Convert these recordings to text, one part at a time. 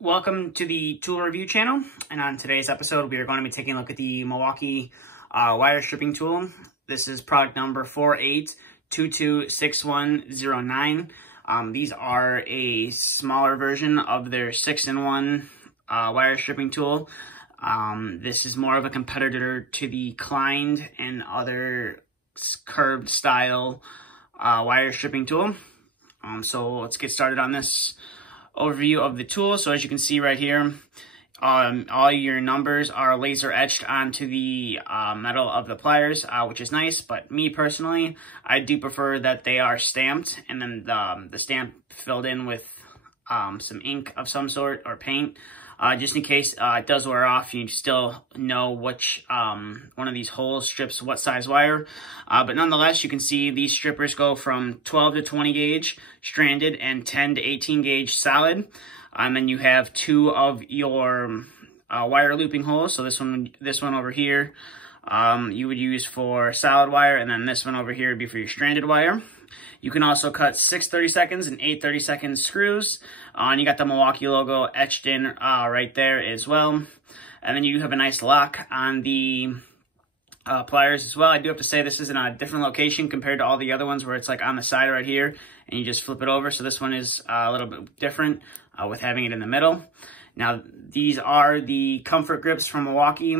Welcome to the tool review channel, and on today's episode we are going to be taking a look at the Milwaukee wire stripping tool. This is product number 48226109. These are a smaller version of their 6-in-1 wire stripping tool. This is more of a competitor to the Klein and other curved style wire stripping tool. So let's get started on this overview of the tool. So as you can see right here, all your numbers are laser etched onto the metal of the pliers, which is nice. But me personally, I do prefer that they are stamped and then the stamp filled in with some ink of some sort or paint. Just in case it does wear off, you still know which one of these holes strips what size wire. But nonetheless, you can see these strippers go from 12 to 20 gauge stranded and 10 to 18 gauge solid. And then you have two of your wire looping holes. So this one over here, you would use for solid wire, and then this one over here would be for your stranded wire. You can also cut 6 30-seconds and 8 30-second screws. And you got the Milwaukee logo etched in right there as well. And then you have a nice lock on the pliers as well. I do have to say this is in a different location compared to all the other ones where it's like on the side right here and you just flip it over. So this one is a little bit different with having it in the middle. Now, these are the comfort grips from Milwaukee,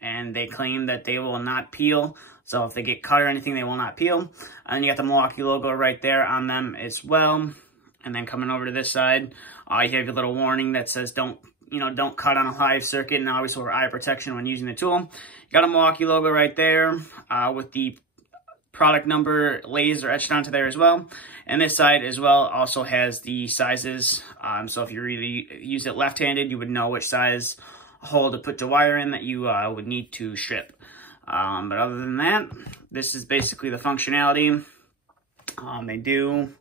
and they claim that they will not peel. So if they get cut or anything, they will not peel. And then you got the Milwaukee logo right there on them as well. And then coming over to this side, you have your little warning that says don't cut on a live circuit, and always wear eye protection when using the tool. You got a Milwaukee logo right there with the product number laser etched onto there as well. And this side as well also has the sizes. So if you really use it left-handed, you would know which size hole to put the wire in that you would need to strip. But other than that, this is basically the functionality. They do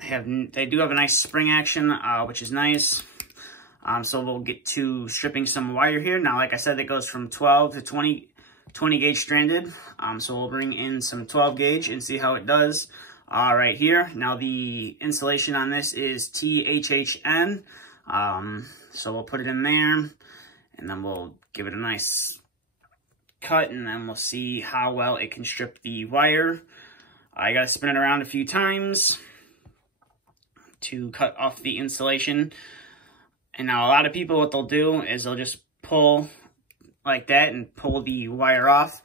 have a nice spring action, which is nice. So we'll get to stripping some wire here. Now, like I said, it goes from 12 to 20 gauge stranded. So we'll bring in some 12 gauge and see how it does right here. Now, the insulation on this is THHN. So we'll put it in there, and then we'll give it a nice cut, and then we'll see how well it can strip the wire. I gotta spin it around a few times to cut off the insulation. And now a lot of people, what they'll do is they'll just pull like that and pull the wire off,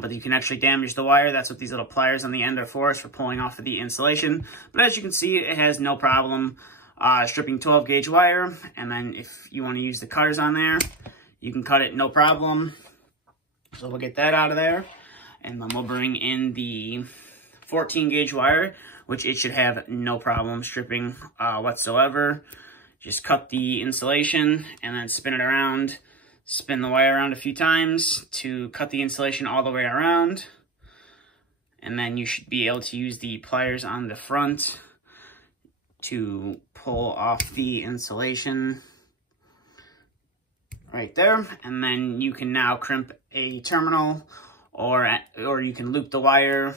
but you can actually damage the wire. That's what these little pliers on the end are for, is for pulling off of the insulation. But as you can see, it has no problem stripping 12 gauge wire. And then if you want to use the cutters on there, you can cut it no problem. So we'll get that out of there, and then we'll bring in the 14 gauge wire, which it should have no problem stripping whatsoever. Just cut the insulation and then spin it around, spin the wire around a few times to cut the insulation all the way around. And then you should be able to use the pliers on the front to pull off the insulation right there. And then you can now crimp a terminal, or you can loop the wire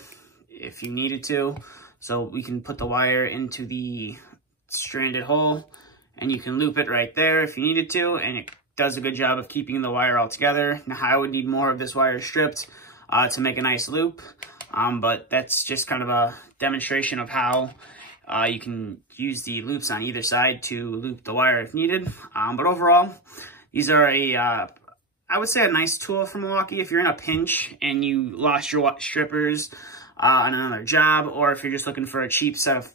if you needed to. So we can put the wire into the stranded hole, and you can loop it right there if you needed to, and it does a good job of keeping the wire all together. Now, I would need more of this wire stripped to make a nice loop, but that's just kind of a demonstration of how you can use the loops on either side to loop the wire if needed. But overall, these are I would say a nice tool from Milwaukee if you're in a pinch and you lost your strippers on another job, or if you're just looking for a cheap set of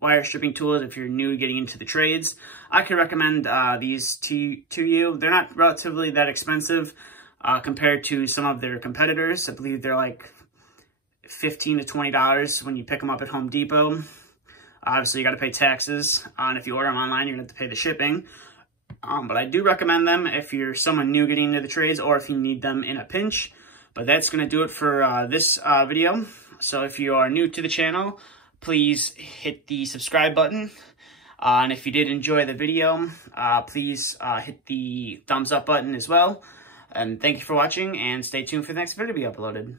wire stripping tools if you're new getting into the trades. I could recommend these to you. They're not relatively that expensive compared to some of their competitors. I believe they're like $15 to $20 when you pick them up at Home Depot. Obviously, you got to pay taxes, and if you order them online, you're going to have to pay the shipping. But I do recommend them if you're someone new getting into the trades, or if you need them in a pinch. But that's going to do it for this video. So if you are new to the channel, please hit the subscribe button. And if you did enjoy the video, please hit the thumbs up button as well. And thank you for watching, and stay tuned for the next video to be uploaded.